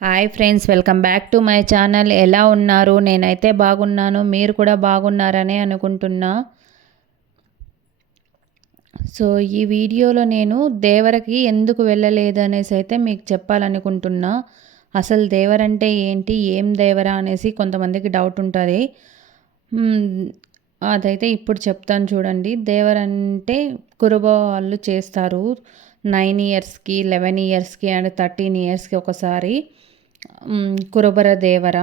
Hi friends, welcome back to my channel. ఎలా ఉన్నారు? నేనైతే బాగున్నాను, మీరు కూడా బాగున్నారని అనుకుంటున్నా. సో ఈ వీడియోలో నేను దేవరకి ఎందుకు వెళ్ళలేదు అనేసి అయితే మీకు చెప్పాలనుకుంటున్నా. అసలు దేవరంటే ఏంటి, ఏం దేవరా అనేసి కొంతమందికి డౌట్ ఉంటుంది. అదైతే ఇప్పుడు చెప్తాను చూడండి. దేవరంటే కురుబ వాళ్ళు చేస్తారు 9 ఇయర్స్కి, 11 ఇయర్స్కి అండ్ 13 ఇయర్స్కి ఒకసారి. కురుబర దేవర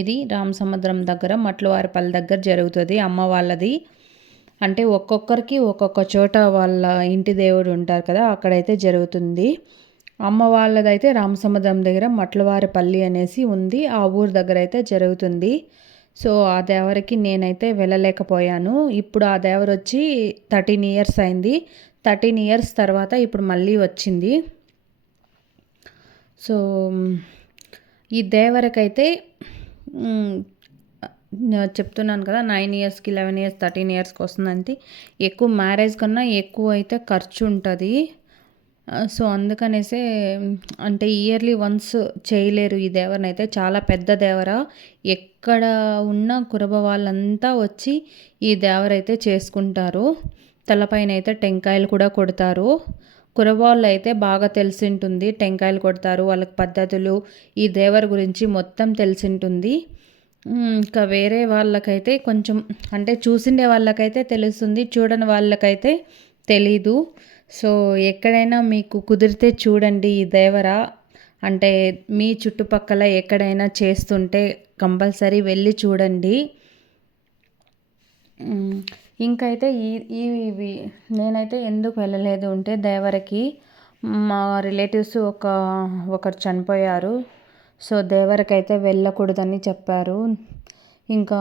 ఇది రామసముద్రం దగ్గర మట్లవారిపల్లి దగ్గర జరుగుతుంది. అమ్మ వాళ్ళది అంటే ఒక్కొక్కరికి ఒక్కొక్క చోట వాళ్ళ ఇంటి దేవుడు ఉంటారు కదా, అక్కడైతే జరుగుతుంది. అమ్మ వాళ్ళదైతే రామసముద్రం దగ్గర మట్లవారిపల్లి అనేసి ఉంది, ఆ ఊరు దగ్గర అయితే జరుగుతుంది. సో ఆ దేవరికి నేనైతే వెళ్ళలేకపోయాను. ఇప్పుడు ఆ దేవర వచ్చి 13 ఇయర్స్ అయింది. 13 ఇయర్స్ తర్వాత ఇప్పుడు మళ్ళీ వచ్చింది. సో ఈ దేవరకైతే చెప్తున్నాను కదా, 9 ఇయర్స్కి, 11 ఇయర్స్, 13 ఇయర్స్కి వస్తుందంటే ఎక్కువ మ్యారేజ్ కన్నా ఎక్కువ అయితే ఖర్చు ఉంటుంది. సో అందుకనేసే అంటే ఇయర్లీ వన్స్ చేయలేరు ఈ దేవరని. అయితే చాలా పెద్ద దేవర, ఎక్కడ ఉన్న కురబ వాళ్ళంతా వచ్చి ఈ దేవరైతే చేసుకుంటారు. తలపైన అయితే టెంకాయలు కూడా కొడతారు. కురబాళ్ళు అయితే బాగా తెలిసింటుంది, టెంకాయలు కొడతారు, వాళ్ళకి పద్ధతులు, ఈ దేవర గురించి మొత్తం తెలిసింటుంది. ఇంకా వేరే వాళ్ళకైతే కొంచెం అంటే చూసిండే వాళ్ళకైతే తెలుస్తుంది, చూడని వాళ్ళకైతే తెలీదు. సో ఎక్కడైనా మీకు కుదిరితే చూడండి ఈ దేవర. అంటే మీ చుట్టుపక్కల ఎక్కడైనా చేస్తుంటే కంపల్సరీ వెళ్ళి చూడండి. ఇంకైతే ఇవి నేనైతే ఎందుకు వెళ్ళలేదు అంటే, దేవరకి మా రిలేటివ్స్ ఒకరు చనిపోయారు. సో దేవరకైతే వెళ్ళకూడదని చెప్పారు. ఇంకా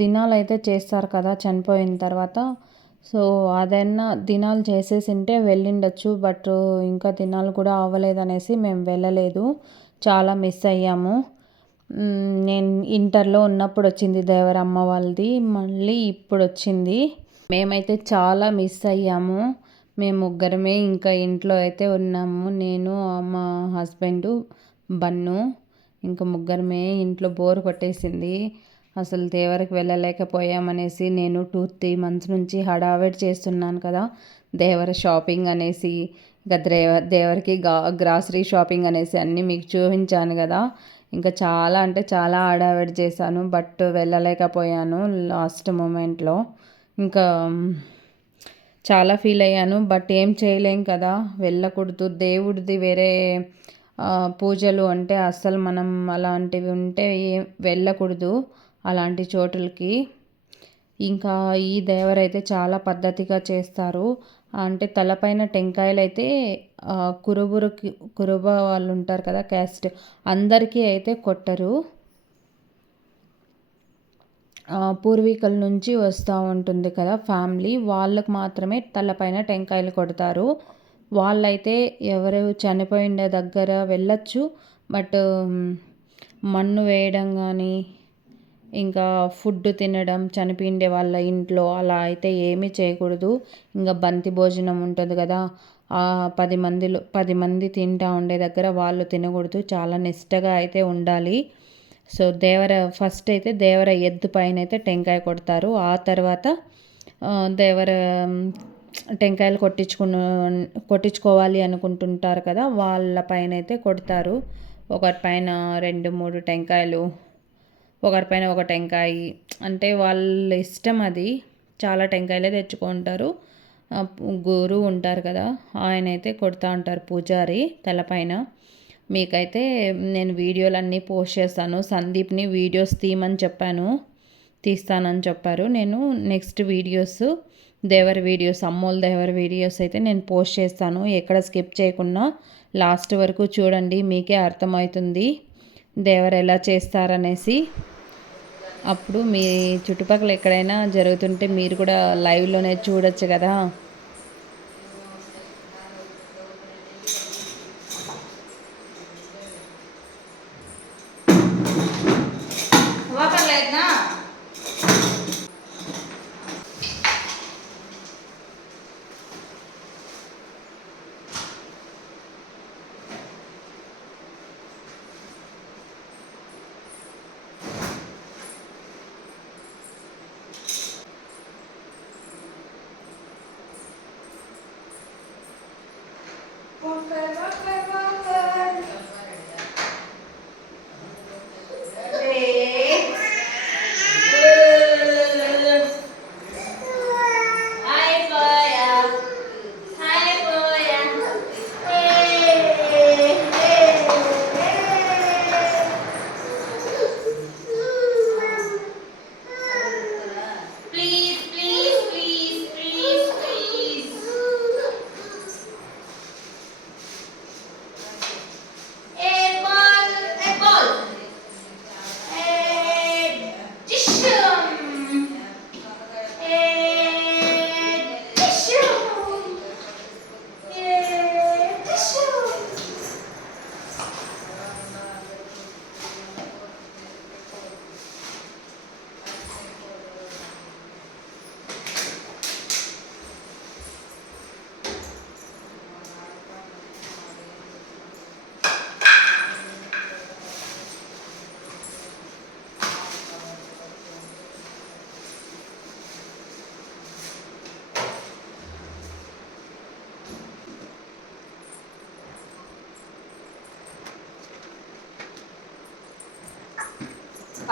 దినాలు అయితే చేస్తారు కదా చనిపోయిన తర్వాత. సో అదైనా దినాలు చేసేసింటే వెళ్ళిండొచ్చు, బట్ ఇంకా దినాలు కూడా అవ్వలేదనేసి మేము వెళ్ళలేదు. చాలా మిస్ అయ్యాము. నేను ఇంటర్లో ఉన్నప్పుడు వచ్చింది దేవరమ్మ వాళ్ళది, మళ్ళీ ఇప్పుడు వచ్చింది. మేమైతే చాలా మిస్ అయ్యాము. మేము ముగ్గురమే ఇంకా ఇంట్లో అయితే ఉన్నాము, నేను, మా హస్బెండు, బన్ను. ఇంకా ముగ్గురమే ఇంట్లో బోర్ కొట్టేసింది. అసలు దేవరికి వెళ్ళలేకపోయామనేసి నేను 2-3 మంత్స్ నుంచి హడావిడి చేస్తున్నాను కదా, దేవర షాపింగ్ అనేసి. ఇంకా దేవరికి గ్రాసరీ షాపింగ్ అనేసి అన్నీ మీకు చూపించాను కదా. ఇంకా చాలా అంటే చాలా హడావిడి చేశాను, బట్ వెళ్ళలేకపోయాను లాస్ట్ మూమెంట్లో. ఇంకా చాలా ఫీల్ అయ్యాను, బట్ ఏం చేయలేం కదా, వెళ్ళకూడదు. దేవుడిది వేరే పూజలు అంటే అస్సలు మనం అలాంటివి ఉంటే వెళ్ళకూడదు అలాంటి చోటులకి. ఇంకా ఈ దేవరైతే చాలా పద్ధతిగా చేస్తారు. అంటే తలపైన టెంకాయలు అయితే కురుబ వాళ్ళు ఉంటారు కదా, క్యాస్ట్, అందరికీ అయితే కొట్టరు. పూర్వీకుల నుంచి వస్తూ ఉంటుంది కదా ఫ్యామిలీ, వాళ్ళకు మాత్రమే తలపైన టెంకాయలు కొడతారు. వాళ్ళైతే ఎవరు చనిపోయిండే దగ్గర వెళ్ళచ్చు, బట్ మన్ను వేయడం కానీ ఇంకా ఫుడ్ తినడం చనిపోయిండే వాళ్ళ ఇంట్లో అలా అయితే ఏమీ చేయకూడదు. ఇంకా బంతి భోజనం ఉంటుంది కదా, 10 మంది తింటా ఉండే దగ్గర వాళ్ళు తినకూడదు, చాలా నిష్టగా అయితే ఉండాలి. సో ఫస్ట్ అయితే దేవర ఎద్దు పైన అయితే టెంకాయ కొడతారు. ఆ తర్వాత దేవర టెంకాయలు కొట్టించుకోవాలి అనుకుంటుంటారు కదా, వాళ్ళ పైన అయితే కొడతారు. ఒకరి పైన 2-3 టెంకాయలు, ఒకరిపైన ఒక టెంకాయ, అంటే వాళ్ళ ఇష్టం అది. చాలా టెంకాయలే తెచ్చుకుంటారు. గురువు ఉంటారు కదా, ఆయన అయితే కొడతా ఉంటారు, పూజారి తలపైన. మీకైతే నేను వీడియోలన్నీ పోస్ట్ చేస్తాను. సందీప్ని వీడియోస్ తీయమని చెప్పాను, తీస్తానని చెప్పారు. నేను నెక్స్ట్ వీడియోస్ దేవర వీడియోస్, అమ్మోల్ దేవర వీడియోస్ అయితే నేను పోస్ట్ చేస్తాను. ఎక్కడ స్కిప్ చేయకుండా లాస్ట్ వరకు చూడండి, మీకే అర్థమవుతుంది దేవర ఎలా చేస్తారనేసి. అప్పుడు మీ చుట్టుపక్కల ఎక్కడైనా జరుగుతుంటే మీరు కూడా లైవ్లోనే చూడొచ్చు కదా.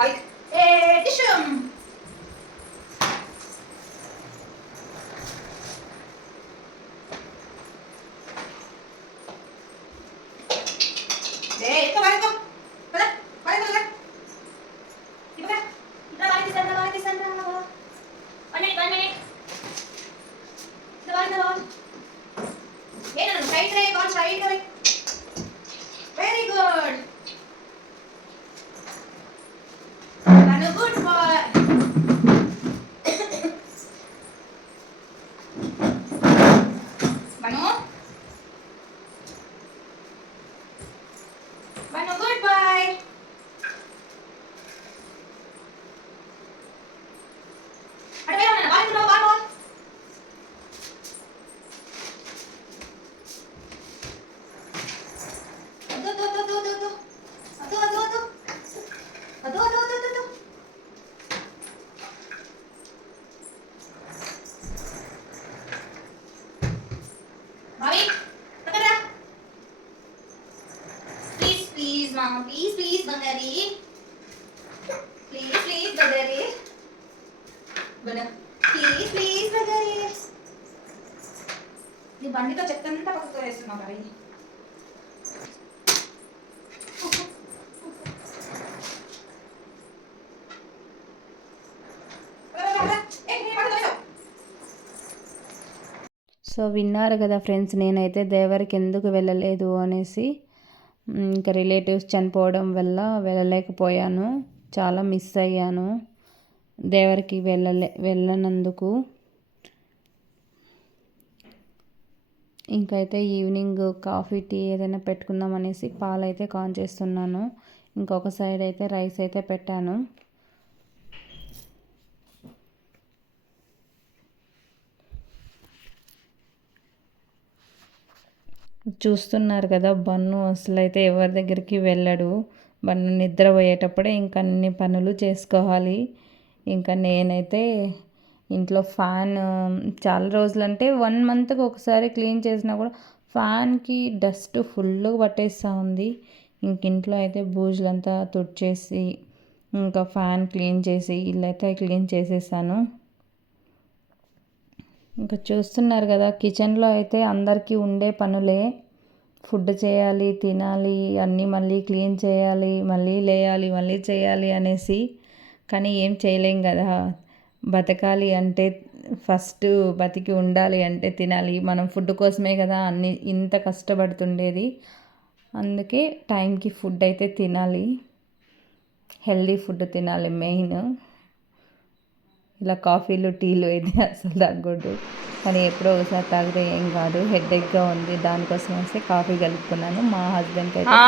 Ay, tissue very good good boy Banu, Banu, goodbye. Ada bayar mana? Balik dulu, balik. Aduh, aduh, aduh, aduh, aduh, aduh, aduh, aduh, aduh, aduh, aduh, aduh, aduh. Balik, tekan dah. Please, please, mama, please, please, Bang Dari. Please, please, Bang Dari. Benar. Please, please, Bang Dari. Di బండితో చెత్త అంతా పక్కకు వేస్తున్నావు మరి. So విన్నారు కదా friends, నేనైతే దేవరికి ఎందుకు వెళ్ళలేదు అనేసి. ఇంకా రిలేటివ్స్ చనిపోవడం వల్ల వెళ్ళలేకపోయాను, చాలా మిస్ అయ్యాను దేవరికి వెళ్ళనందుకు. ఇంకైతే ఈవినింగ్ కాఫీ టీ ఏదైనా పెట్టుకుందాం అనేసి పాలైతే కాన్ చేస్తున్నాను. ఇంకొక సైడ్ అయితే రైస్ అయితే పెట్టాను. చూస్తున్నారు కదా, బన్ను అసలు అయితే ఎవరి దగ్గరికి వెళ్ళడు. బన్ను నిద్రపోయేటప్పుడే ఇంకా అన్ని పనులు చేసుకోవాలి. ఇంకా నేనైతే ఇంట్లో ఫ్యాన్ చాలా రోజులంటే 1 మంత్కి ఒకసారి క్లీన్ చేసినా కూడా ఫ్యాన్కి డస్ట్ ఫుల్గా పట్టేస్తూ ఉంది. ఇంక ఇంట్లో అయితే బూజులంతా తుడిచేసి ఇంకా ఫ్యాన్ క్లీన్ చేసి ఇల్లైతే క్లీన్ చేసేసాను. ఇంకా చూస్తున్నారు కదా, కిచెన్లో అయితే అందరికీ ఉండే పనులే. ఫుడ్ చేయాలి, తినాలి, అన్నీ మళ్ళీ క్లీన్ చేయాలి, మళ్ళీ లేయాలి, మళ్ళీ చేయాలి అనేసి. కానీ ఏం చేయలేం కదా, బతకాలి అంటే ఫస్ట్ బతికి ఉండాలి అంటే తినాలి. మనం ఫుడ్ కోసమే కదా అన్ని ఇంత కష్టపడుతుండేది. అందుకే టైంకి ఫుడ్ అయితే తినాలి, హెల్దీ ఫుడ్ తినాలి మెయిన్. ఇలా కాఫీలు టీలు అయితే అసలు తగ్గొద్దు, కానీ ఎప్పుడో ఒకసారి తాగితే ఏం కాదు. హెడేక్గా ఉంది, దానికోసం వస్తే కాఫీ కలుపుకున్నాను. మా హస్బెండ్కి అయితే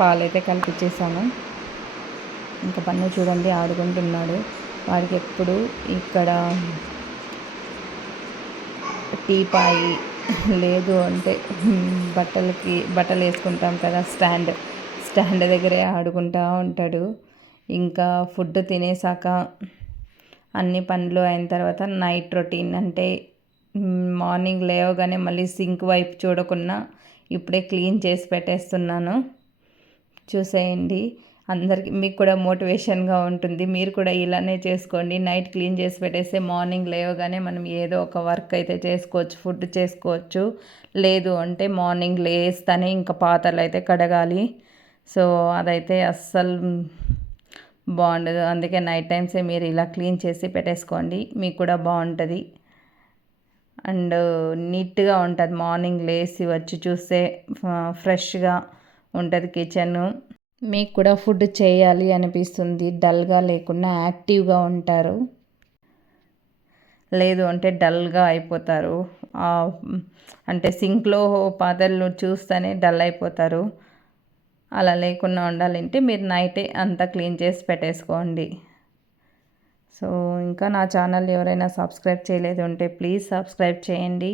పాలైతే కలిపించేసాను. ఇంకా పన్ను చూడండి ఆడుకుంటున్నాడు. వాడికి ఎప్పుడు ఇక్కడ టీపాయి లేదు అంటే బట్టలు వేసుకుంటాం కదా, స్టాండ్ దగ్గరే ఆడుకుంటూ ఉంటాడు. ఇంకా ఫుడ్ తినేసాక అన్ని పనులు అయిన తర్వాత నైట్ రొటీన్ అంటే మార్నింగ్ లేవగానే మళ్ళీ సింక్ వైపు చూడకుండా ఇప్పుడే క్లీన్ చేసి పెట్టేస్తున్నాను. చూసేయండి, అందరికీ మీకు కూడా మోటివేషన్గా ఉంటుంది. మీరు కూడా ఇలానే చేసుకోండి. నైట్ క్లీన్ చేసి పెట్టేస్తే మార్నింగ్ లేవగానే మనం ఏదో ఒక వర్క్ అయితే చేసుకోవచ్చు, ఫుడ్ చేసుకోవచ్చు. లేదు అంటే మార్నింగ్ లేస్తేనే ఇంకా పాత్రలు అయితే కడగాలి. సో అదైతే అస్సలు బాగుండదు. అందుకే నైట్ టైమ్సే మీరు ఇలా క్లీన్ చేసి పెట్టేసుకోండి, మీకు కూడా బాగుంటుంది అండ్ నీట్గా ఉంటుంది. మార్నింగ్ లేచి వచ్చి చూస్తే ఫ్రెష్గా ఉంటుంది కిచెన్. మీకు కూడా ఫుడ్ చేయాలి అనిపిస్తుంది, డల్గా లేకుండా యాక్టివ్గా ఉంటారు. లేదు అంటే డల్గా అయిపోతారు, అంటే సింక్లో పాత్రలు చూస్తేనే డల్ అయిపోతారు. అలా లేకుండా ఉండాలంటే మీరు నైటే అంతా క్లీన్ చేసి పెట్టేసుకోండి. సో ఇంకా నా ఛానల్ ఎవరైనా సబ్స్క్రైబ్ చేయలేదు ఉంటే ప్లీజ్ సబ్స్క్రైబ్ చేయండి.